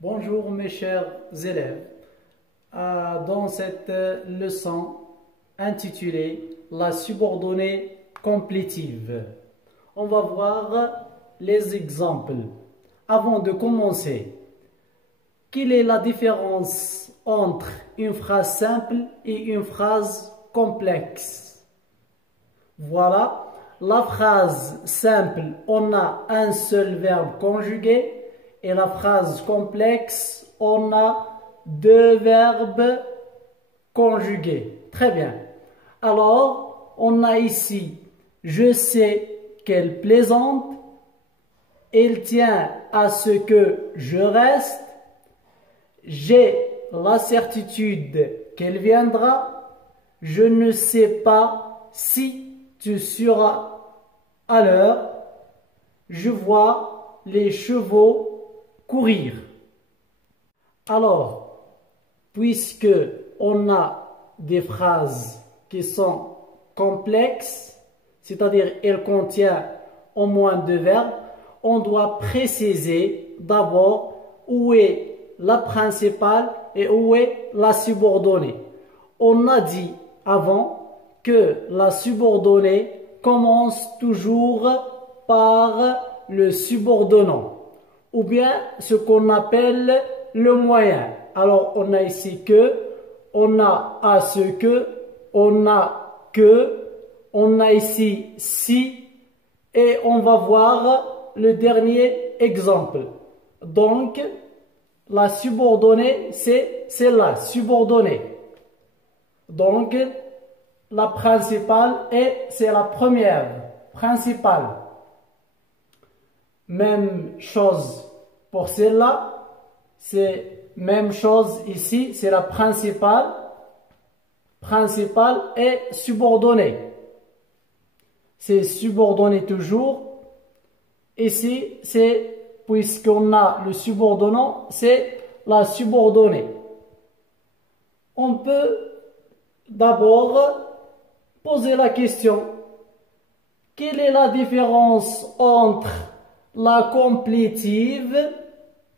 Bonjour mes chers élèves. Dans cette leçon intitulée La subordonnée complétive, on va voir les exemples. Avant de commencer, quelle est la différence entre une phrase simple et une phrase complexe? Voilà, la phrase simple, on a un seul verbe conjugué. Et la phrase complexe, on a deux verbes conjugués. Très bien. Alors, on a ici, je sais qu'elle plaisante, elle tient à ce que je reste, j'ai la certitude qu'elle viendra, je ne sais pas si tu seras à l'heure, je vois les chevaux courir. Alors, puisque on a des phrases qui sont complexes, c'est-à-dire elles contiennent au moins deux verbes, on doit préciser d'abord où est la principale et où est la subordonnée. On a dit avant que la subordonnée commence toujours par le subordonnant, ou bien ce qu'on appelle le moyen. Alors, on a ici que, on a à ce que, on a que, on a ici si, et on va voir le dernier exemple. Donc, la subordonnée, c'est la subordonnée. Donc, la principale, c'est la première, principale. Même chose pour celle-là, c'est même chose ici, c'est la principale et subordonnée. C'est subordonné toujours. Ici, c'est, puisqu'on a le subordonnant, c'est la subordonnée. On peut d'abord poser la question, quelle est la différence entre la complétive,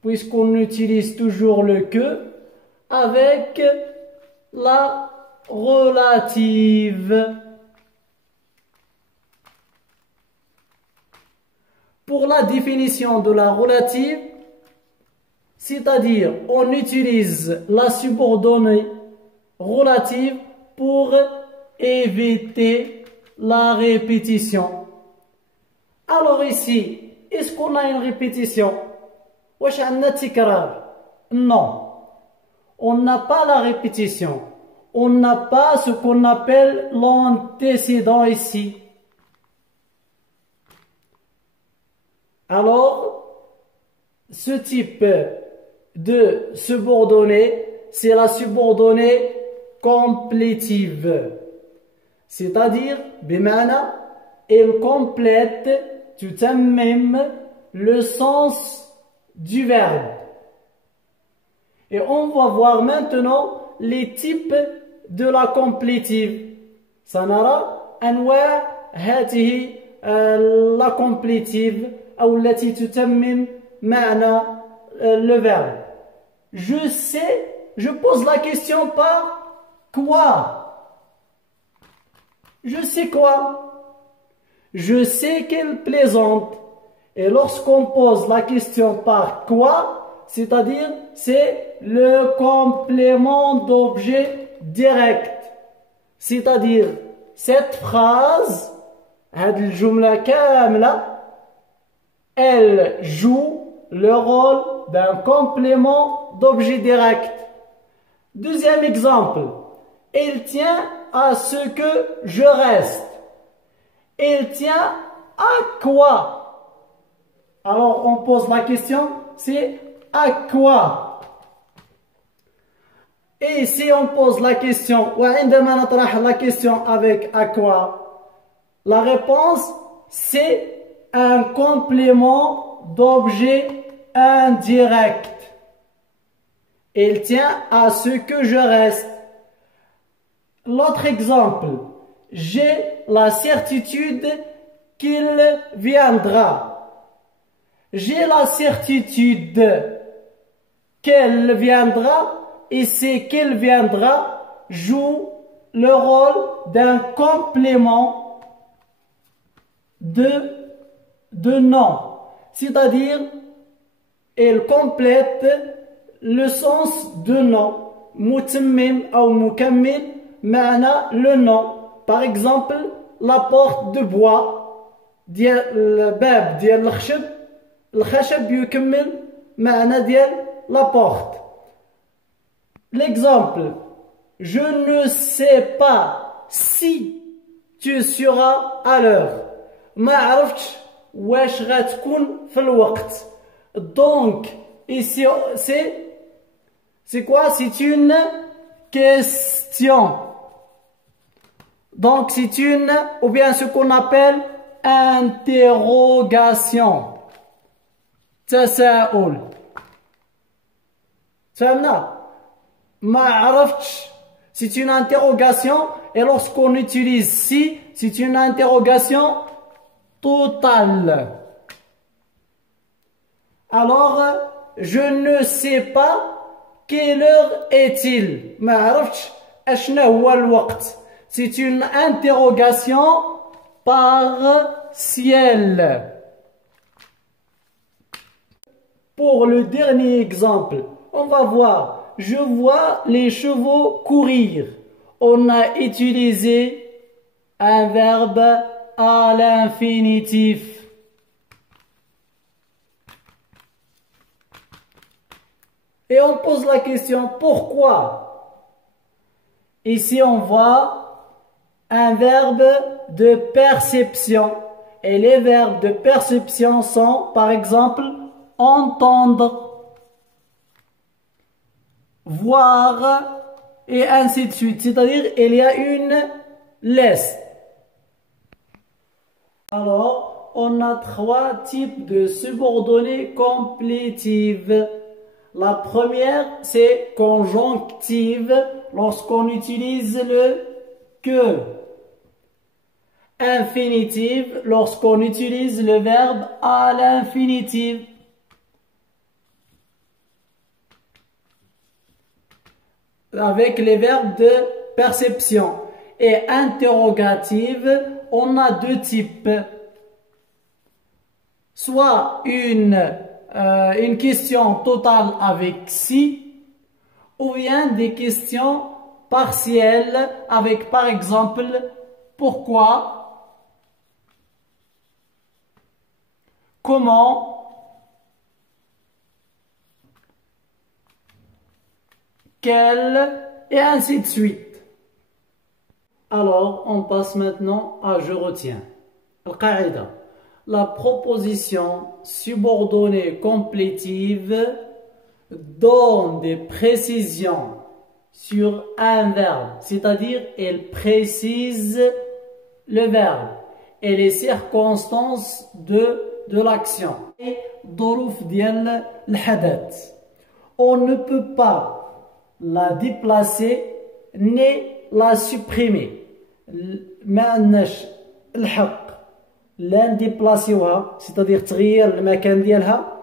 puisqu'on utilise toujours le que, avec la relative? Pour la définition de la relative, c'est-à-dire on utilise la subordonnée relative pour éviter la répétition. Alors ici, est-ce qu'on a une répétition? Non, on n'a pas la répétition. On n'a pas ce qu'on appelle l'antécédent ici. Alors, ce type de subordonnée, c'est la subordonnée complétive. C'est-à-dire, bimana, elle complète même le sens du verbe. Et on va voir maintenant les types de la complétive. سنرى أنواع هذه la complétive أو التي تتمم معنى le verbe. Je sais, je pose la question par quoi? Je sais quoi? Je sais qu'elle plaisante. Et lorsqu'on pose la question par quoi, c'est-à-dire c'est le complément d'objet direct. C'est-à-dire cette phrase, elle joue le rôle d'un complément d'objet direct. Deuxième exemple, elle tient à ce que je reste. Elle tient à quoi? Alors on pose la question, c'est à quoi? Et si on pose la question, la question avec à quoi? La réponse, c'est un complément d'objet indirect. Elle tient à ce que je reste. L'autre exemple, j'ai la certitude qu'il viendra. J'ai la certitude qu'elle viendra et c'est qu'elle viendra joue le rôle d'un complément de nom. C'est-à-dire, elle complète le sens de nom. متمم أو مكمل معنى le nom. Par exemple, la porte de bois ديال الباب ديال الخشب يكمل معنى ديال la porte. L'exemple, je ne sais pas si tu seras à l'heure. ما عرفتش واش غتكون في الوقت. Donc ici c'est quoi? C'est une question. Donc c'est une, ou bien ce qu'on appelle interrogation. تساؤل. فهمنا؟ ما عرفتش. C'est une interrogation et lorsqu'on utilise si, c'est une interrogation totale. Alors, je ne sais pas quelle heure est-il? ما عرفتش أشنا هو الوقت. C'est une interrogation partielle. Pour le dernier exemple, on va voir. Je vois les chevaux courir. On a utilisé un verbe à l'infinitif. Et on pose la question pourquoi? Ici on voit un verbe de perception. Et les verbes de perception sont par exemple entendre, voir et ainsi de suite. C'est-à-dire il y a une laisse. Alors on a trois types de subordonnées complétives. La première, c'est conjonctive lorsqu'on utilise le que. Infinitive lorsqu'on utilise le verbe à l'infinitif. Avec les verbes de perception. Et interrogative, on a deux types. Soit une question totale avec si, ou bien des questions partielles avec par exemple pourquoi, comment, quel et ainsi de suite. Alors on passe maintenant à je retiens. Al-Qaïda. La proposition subordonnée complétive donne des précisions sur un verbe, c'est-à-dire elle précise le verbe et les circonstances de l'action. On ne peut pas la déplacer ni la supprimer. لا نديبلاسيوها c'est-à-dire تغير المكان ديالها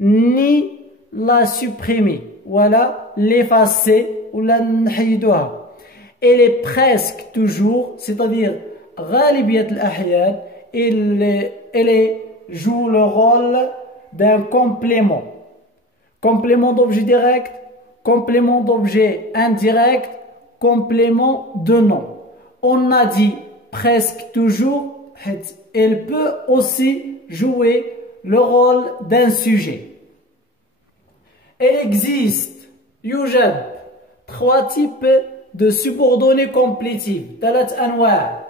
ni la supprimer ولا l'effacer ولا نحيدوها. Elle est presque toujours c'est-à-dire غالبية الأحيان elle joue le rôle d'un complément. Complément d'objet direct, complément d'objet indirect, complément de nom. On a dit presque toujours. Elle peut aussi jouer le rôle d'un sujet. Il existe يوجد trois types de subordonnées complétives. ثلاث أنواع.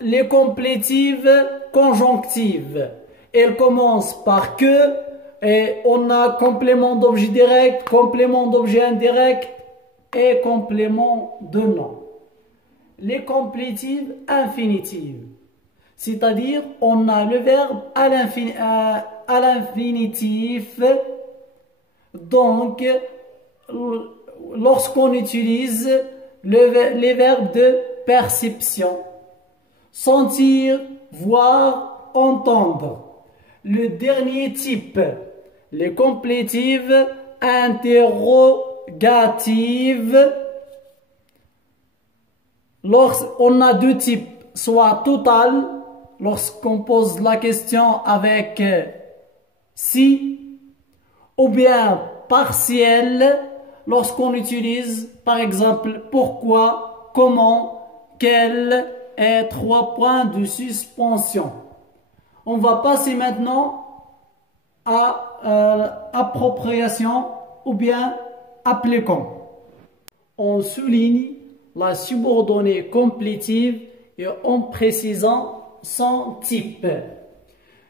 Les complétives conjonctives. Elles commencent par que et on a complément d'objet direct, complément d'objet indirect et complément de nom. Les complétives infinitives, c'est-à-dire on a le verbe à l'infinitif. Donc lorsqu'on utilise les verbes de perception, sentir, voir, entendre. Le dernier type, les complétives interrogatives. On a deux types, soit total, lorsqu'on pose la question avec si, ou bien partiel, lorsqu'on utilise par exemple pourquoi, comment, quel et 3 points de suspension. On va passer maintenant à appropriation ou bien appliquons. On souligne la subordonnée complétive et en précisant son type.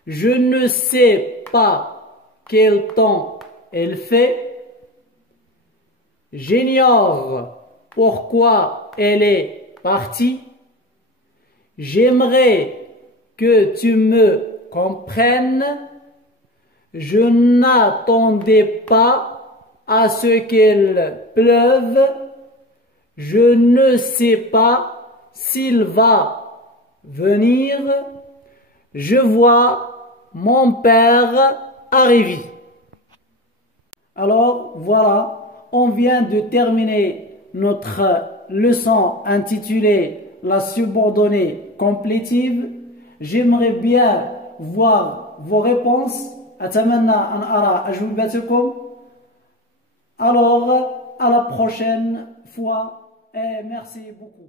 Je ne sais pas quel temps elle fait. J'ignore pourquoi elle est partie. J'aimerais que tu me comprennes. Je n'attendais pas à ce qu'il pleuve. Je ne sais pas s'il va venir. Je vois mon père arriver. Alors voilà. On vient de terminer notre leçon intitulée La subordonnée complétive. J'aimerais bien voir vos réponses. Alors, à la prochaine fois et merci beaucoup.